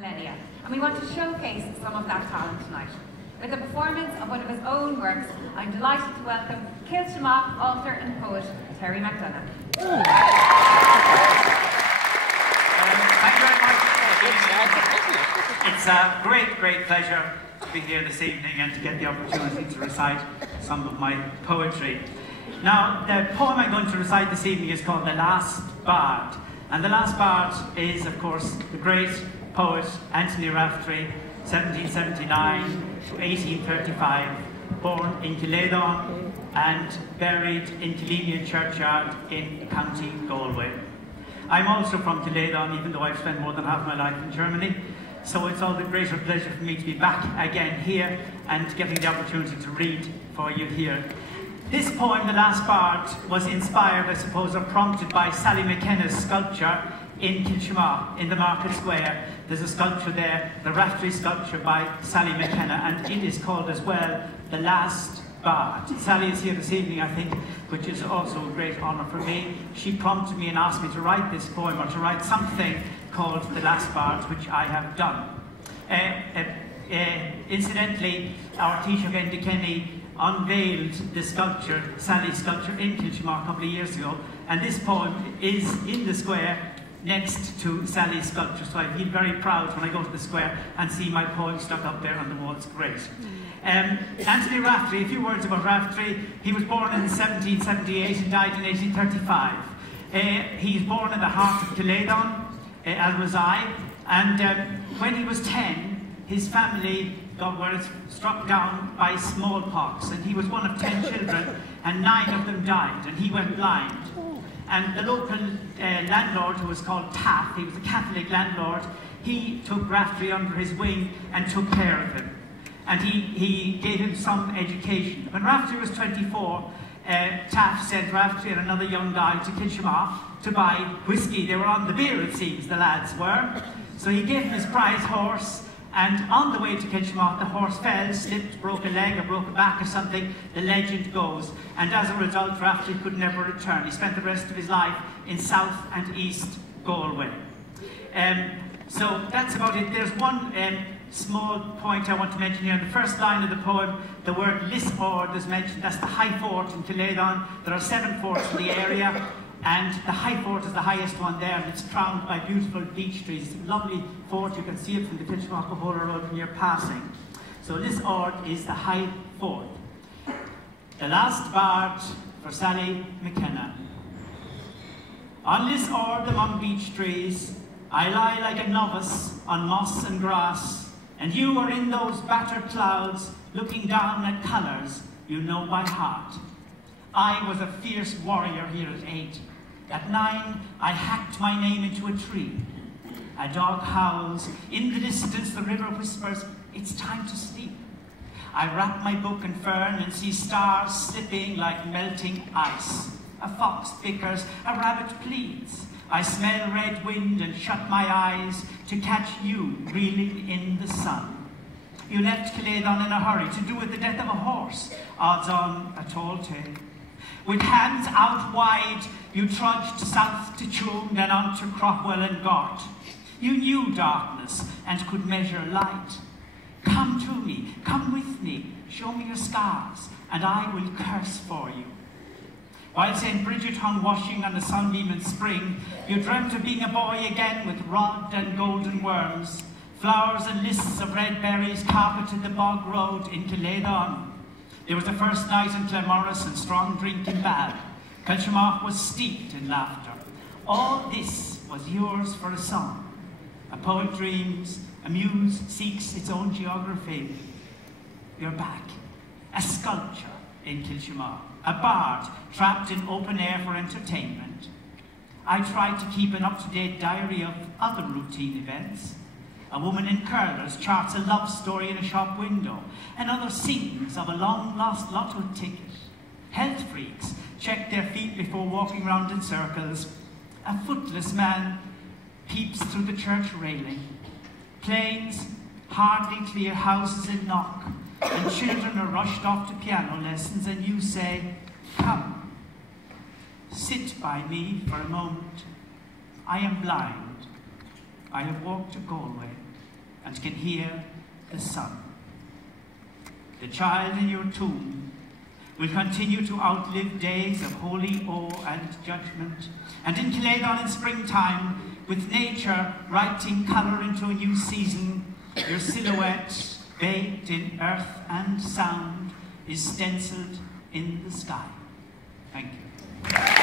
millennia, and we want to showcase some of that talent tonight. With a performance of one of his own works, I'm delighted to welcome Castlebar author and poet Terry Mc Donagh. Thank you very much. It's a great pleasure to be here this evening and to get the opportunity to recite some of my poetry. Now, the poem I'm going to recite this evening is called The Last Bard. And The Last Bard is, of course, the great poet Anthony Raftery, 1779 to 1835, born in Kiledon and buried in Killeen Churchyard in County Galway. I'm also from Kiledon, even though I've spent more than half my life in Germany. So it's all the greater pleasure for me to be back again here and getting the opportunity to read for you here. This poem, The Last Bard, was inspired, I suppose, or prompted by Sally McKenna's sculpture in Kilshima, in the Market Square. There's a sculpture there, the Raftery sculpture by Sally McKenna, and it is called as well The Last Bard. Sally is here this evening, I think, which is also a great honour for me. She prompted me and asked me to write this poem, or to write something called The Last Bard, which I have done. Incidentally, our Taoiseach Enda Kenny unveiled the sculpture, Sally's sculpture, in Kilshima a couple of years ago, and this poem is in the square next to Sally's sculpture, so I feel very proud when I go to the square and see my poem stuck up there on the wall. It's great. Anthony Raftery, a few words about Raftery. He was born in 1778 and died in 1835. He was born in the heart of Kiledon, as was I, and when he was 10, his family were struck down by smallpox, and he was one of 10 children, and 9 of them died, and he went blind. And the local landlord, who was called Taff, he was a Catholic landlord, he took Raftery under his wing and took care of him. And he gave him some education. When Raftery was 24, Taff sent Raftery and another young guy to Kilshima to buy whiskey. They were on the beer, it seems, the lads were. So he gave him his prize horse, and on the way to Kilshima, the horse fell, slipped, broke a leg or broke a back or something, the legend goes. And as a result, Raftery could never return. He spent the rest of his life in South and East Galway. So that's about it. There's one small point I want to mention here. In the first line of the poem, the word Lisord is mentioned. That's the High Fort in Kiledon. There are 7 forts in the area, and the High Fort is the highest one there, and it's crowned by beautiful beech trees. It's a lovely fort. You can see it from the Kilshima Road when you're passing. So Lisord is the High Fort. The Last Bard for Sally McKenna. On Lisord among beech trees, I lie like a novice on moss and grass, and you are in those battered clouds, looking down at colours you know by heart. I was a fierce warrior here at 8. At 9, I hacked my name into a tree. A dog howls. In the distance, the river whispers, it's time to sleep. I wrap my book in fern and see stars slipping like melting ice. A fox bickers, a rabbit pleads. I smell red wind and shut my eyes to catch you reeling in the sun. You left Kiledon in a hurry to do with the death of a horse, odds on a tall tale. With hands out wide, you trudged south to Tuam, then on to Crockwell and Gort. You knew darkness and could measure light. Come to me, come with me, show me your scars, and I will curse for you. While St. Bridget hung washing on the sunbeam in spring, you dreamt of being a boy again with rod and golden worms. Flowers and lists of red berries carpeted the bog road in Kiledon. There was a first night in Claremorris and strong drink in Bal. Kilshima was steeped in laughter. All this was yours for a song. A poet dreams, a muse seeks its own geography. You're back. A sculpture in Kilshima. A bard trapped in open air for entertainment. I tried to keep an up-to-date diary of other routine events. A woman in curlers charts a love story in a shop window. Another sings of a long-lost lotto ticket. Health freaks check their feet before walking round in circles. A footless man peeps through the church railing. Planes, hardly clear houses in knock, and children are rushed off to piano lessons, and you say, come, sit by me for a moment. I am blind. I have walked to Galway. and can hear the sun. The child in your tomb will continue to outlive days of holy awe and judgment. And in Kiledon in springtime, with nature writing colour into a new season, your silhouette, baked in earth and sound, is stenciled in the sky. Thank you.